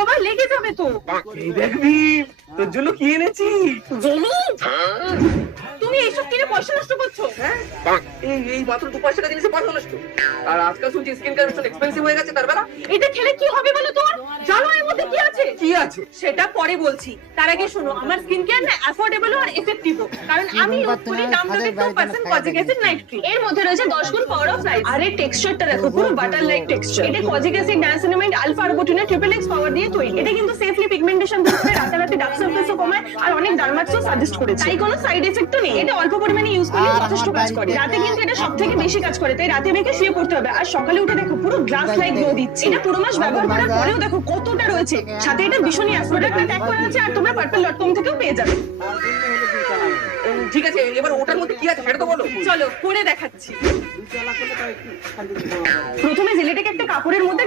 বাবা লেগে যাবে তো। এই দেখ ভীম, তোর জন্য কি এনেছি। জেলি? তুমি এইসব কিনে পয়সা নষ্ট করছো? হ্যাঁ, এই মাত্র 2 টাকা জিনিসে পয়সা নষ্ট। আর আজকাল শুনছি স্কিন কেয়ার ভীষণ এক্সপেন্সিভ হয়ে গেছে, তার বেলা এটা খেলে কি হবে বলো তো? জানো এর মধ্যে কি আছে? কি আছে? সেটা পরে বলছি, তার আগে শোনো আমার স্কিন কেয়ার না অ্যাফোর্ডেবল আর এফেক্টিভ, কারণ আমি ইউজ করি ডামডকের 2% কজিক অ্যাসিড নাইট ক্রিম। এর মধ্যে রয়েছে 10 গুণ পাওয়ার অফ লাইট। আর এর টেক্সচারটা দেখো, পুরো বাটার লাইক টেক্সচার। এটা কজিক অ্যাসিড, নায়াসিনামাইড, আলফা আরবুটিনের ট্রিপল এক্স পাওয়ার দিয়ে তৈরি। এটা কিন্তু সেফলি পিগমেন্টেশন দূর করে, রাতারাতি ডার্ক সার্কেলসও কমায়, আর অনেক ডার্মাটসও সাজেস্ট করেছে। তাই কোনো সাইড এফেক্টও নেই। এটা অল্প পরিমাণে ইউজ করলে যথেষ্ট কাজ করে। রাতে কিন্তু এটা সবথেকে বেশি কাজ করে, তাই রাতে মেখে শুয়ে পড়তে হবে। আর সকালে উঠে দেখো পুরো গ্লাস লাইক গ্লো দিচ্ছে। এটা পুরো মাস ব্যবহার করার পরেও দেখো কতটা রয়েছে। সাথে এটা ভীষণই প্রোডাক্টটা ট্যাগ করা আছে, আর তোমরা purple.com থেকেও পেয়ে যাবে। ঠিক আছে, এবার ওটার মধ্যে কি আছে সেটা তো বলো। চলো করে দেখাচ্ছি। প্রথমে জেলিটাকে একটা কাপড়ের মধ্যে